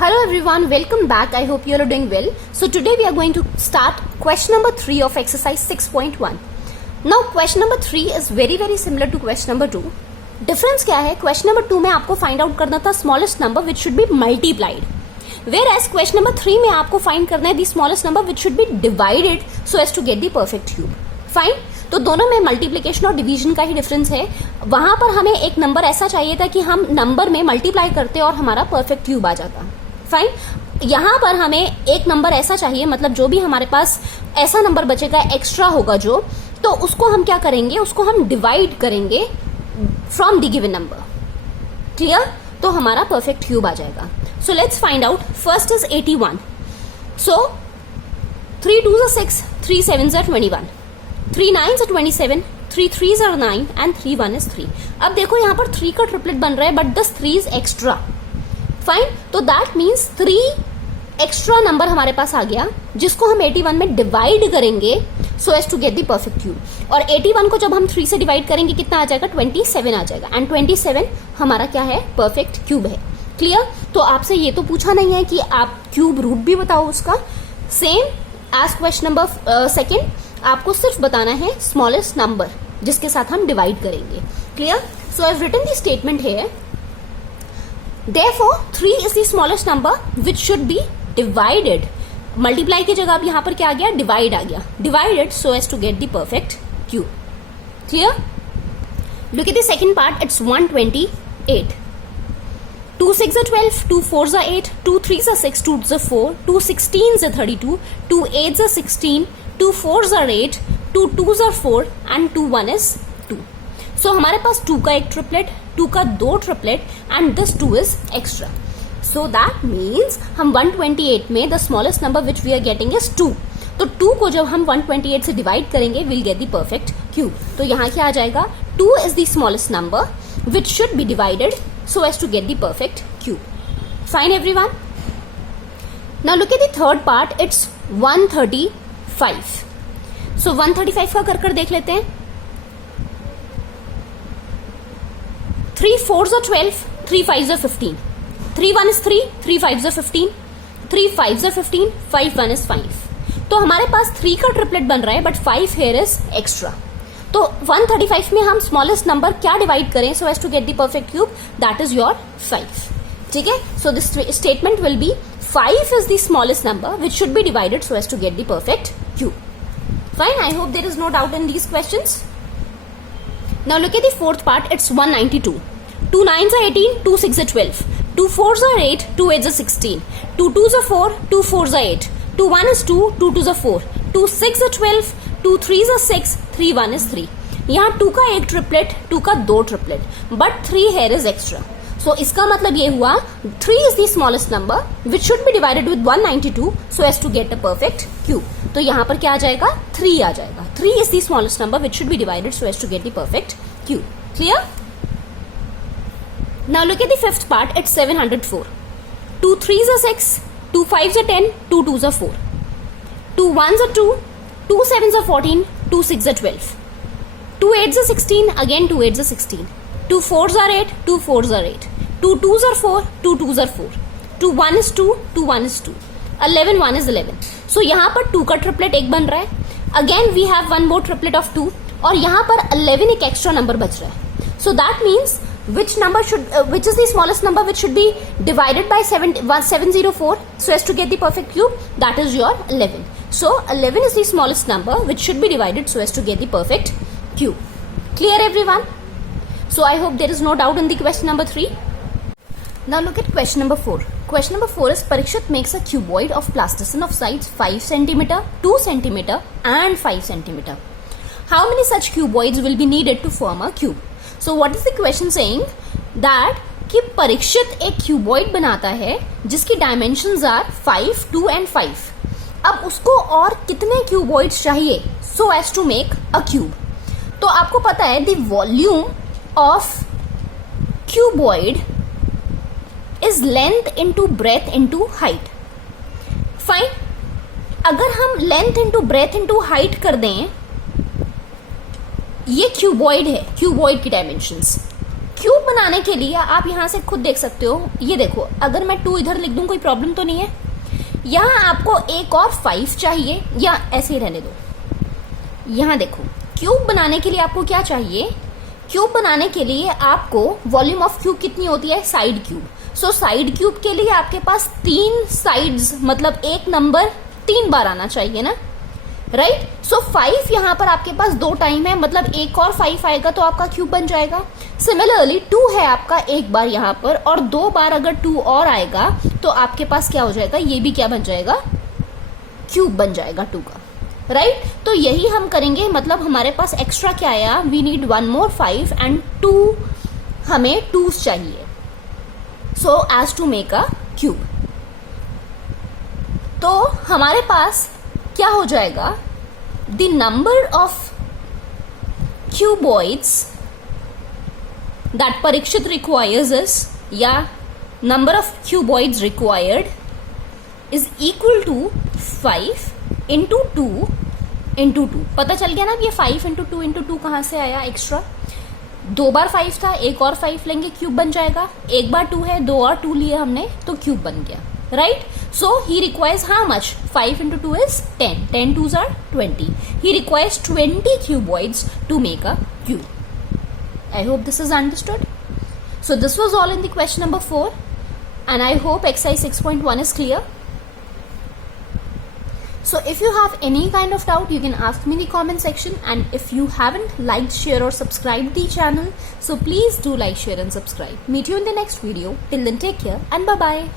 Hello everyone, welcome back. I hope you all are doing well. So today we are going to start question number 3 of exercise 6.1. Now question number 3 is very similar to question number 2. Difference क्या है? Question number 2 में आपको find out करना था smallest number which should be multiplied. Whereas question number 3 में आपको find करना है the smallest number which should be divided so as to get the perfect cube. Fine? तो दोनों में मल्टीप्लीकेशन और डिवीजन का ही डिफरेंस है. वहां पर हमें एक नंबर ऐसा चाहिए था कि हम नंबर में मल्टीप्लाई करते और हमारा परफेक्ट क्यूब आ जाता. फाइन. यहां पर हमें एक नंबर ऐसा चाहिए, मतलब जो भी हमारे पास ऐसा नंबर बचेगा एक्स्ट्रा होगा जो, तो उसको हम क्या करेंगे, उसको हम डिवाइड करेंगे from the given number. Clear? तो हमारा परफेक्ट क्यूब आ जाएगा. So let's find out. First is 81. So 3 2s are 6, 3 7s are 21, 3 9s are 27, 3 3s are 9 and 3 1 is 3. अब देखो यहाँ पर 3 का ट्रिपलेट बन रहा है but this 3 is extra. Fine. तो दैट मीन्स 3 एक्स्ट्रा नंबर हमारे पास आ गया जिसको हम 81 में डिवाइड करेंगे so as to get the perfect cube. और 81 को जब हम 3 से डिवाइड करेंगे कितना आ जाएगा? 27 आ जाएगा. एंड 27 हमारा क्या है? परफेक्ट क्यूब है. क्लियर? तो आपसे ये तो पूछा नहीं है कि आप क्यूब रूट भी बताओ उसका. Same as question number second, आपको सिर्फ बताना है स्मॉलेस्ट नंबर जिसके साथ हम डिवाइड करेंगे. Clear? So I have written the statement here. Therefore 3 is the smallest number which should be divided. Multiply की जगह अब यहाँ पर क्या आ गया? Divide आ गया. Divided so as to get the perfect cube. Clear? Look at the second part. It's 128. 2 6s are 12, 2 4s are 8, 2 3s are 6, 2s are 4, 2 16s are 32, 2 8s are 16, 2 4s are 8, 2 2s are 4 and 2 1 is 2. So हमारे पास 2 का एक triplet, 2 का 2 triplet and this 2 is extra. So that means हम 128 में the smallest number which we are getting is 2. तो 2 को जब हम 128 से डिवाइड करेंगे will get the perfect cube. तो यहाँ क्या आ जाएगा? 2 is the smallest number which should be divided so as to get the perfect cube. Fine everyone? Now look at the third part. It's 135. So 135 का कर देख लेते हैं. 3 4s are 12, 3 5s are 15, 3 1 is 3, 3 5s are 15, 3 5s are 15, 5 1 is 5. तो हमारे पास 3 का triplet बन रहा है बट 5 here is extra. तो 135 में हम स्मॉलेस्ट नंबर क्या डिवाइड करें so as to get the perfect cube? That is your 5. ठीक है? So this statement will be 5 is the smallest number which should be divided so as to get the perfect cube. Fine. I hope there is no doubt in these questions. Now look at the fourth part. It's 192. 2 9s are 18, 2 6s are 12, 2 4s are 8, 2 8s are 16, 2 2s are 4, 2 4s are 8, 2 1 is 2, 2 2s are 4, 2 6 are 12, 2 3s are 6, 3 1 is 3. यहाँ 2 का एक triplet, 2 का 2 triplet but 3 here is extra. सो इसका मतलब ये हुआ 3 is the smallest number which should be divided with 192 so as to get a perfect cube. तो यहाँ पर क्या आ जाएगा? 3 आ जाएगा. 3 is the smallest number which should be divided so as to get the perfect cube. Clear? Now look at the fifth part. It's 704. 2 3s are 6, 2 5s are 10, 2 2s are 4, 2 1s are 2, 2 7s are 14, 2 6s are 12, 2 8s are 16, again 2 8s are 16, 2 4s are 8, 2 4s are 8, 2 2s are 4, 2 2s are 4, 2 1 is 2, 2 1 is 2, 11 1 is 11. So यहाँ पर 2 का triplet एक बन रहा है. Again we have one more triplet of 2 और यहाँ पर 11 एक एक्स्ट्रा नंबर बच रहा है. So that means which is the smallest number which should be divided by 704 so as to get the perfect cube? That is your 11. So 11 is the smallest number which should be divided so as to get the perfect cube. Clear everyone? So I hope there is no doubt in the question number 3. Now look at question number 4. Question number 4 is Parikshit makes a cuboid of plasticine of sides 5 cm, 2 cm and 5 cm. How many such cuboids will be needed to form a cube? So what is the question saying? That कि परीक्षित एक cuboid बनाता है जिसकी dimensions are 5, 2 and 5. अब उसको और कितने cuboids चाहिए so as to make a cube? तो आपको पता है the volume of cuboid is length into breadth into height. Fine. अगर हम length into breadth into height कर दें, ये क्यूबॉइड है, क्यूबॉइड की डायमेंशंस. क्यूब बनाने के लिए आप यहां से खुद देख सकते हो, ये देखो, अगर मैं 2 इधर लिख दूं कोई प्रॉब्लम तो नहीं है। यहां आपको एक और 5 चाहिए, या ऐसे ही रहने दो। यहां देखो, क्यूब बनाने के लिए आपको क्या चाहिए? क्यूब बनाने के लिए आपको वॉल्यूम ऑफ क्यूब कितनी होती है? Side cube. So side cube के लिए आपके पास 3 साइड्स, मतलब एक नंबर 3 बार आना चाहिए ना, राइट? सो 5 यहां पर आपके पास 2 टाइम है, मतलब एक और 5 आएगा तो आपका क्यूब बन जाएगा। सिमिलरली 2 है आपका एक बार यहां पर, और 2 बार अगर 2 और आएगा तो आपके पास क्या हो जाएगा? ये भी क्या बन जाएगा? क्यूब बन जाएगा 2 का, राइट? तो यही हम करेंगे, मतलब हमारे पास एक्स्ट्रा क्या आया? वी नीड 1 more 5 एंड 2 हमें 2s चाहिए, so as to make a cube. तो हमारे पास क्या हो जाएगा? The number of cuboids that Parikshit requires is, या number of cuboids required is equal to 5 into 2 into 2। पता चल गया ना कि ये 5 इंटू 2 इंटू 2 कहां से आया एक्स्ट्रा? 2 बार 5 था, एक और 5 लेंगे, क्यूब बन जाएगा। एक बार 2 है, 2 और 2 लिए हमने, तो क्यूब बन गया, right? So he requires how much? 5 into 2 is 10. 10 2s are 20. He requires 20 cuboids to make a cube. I hope this is understood. So this was all in the question number 4, and I hope exercise 6.1 is clear. So if you have any kind of doubt, you can ask me in the comment section, and if you haven't liked, share or subscribed the channel, so please do like, share and subscribe. Meet you in the next video. Till then, take care and bye bye.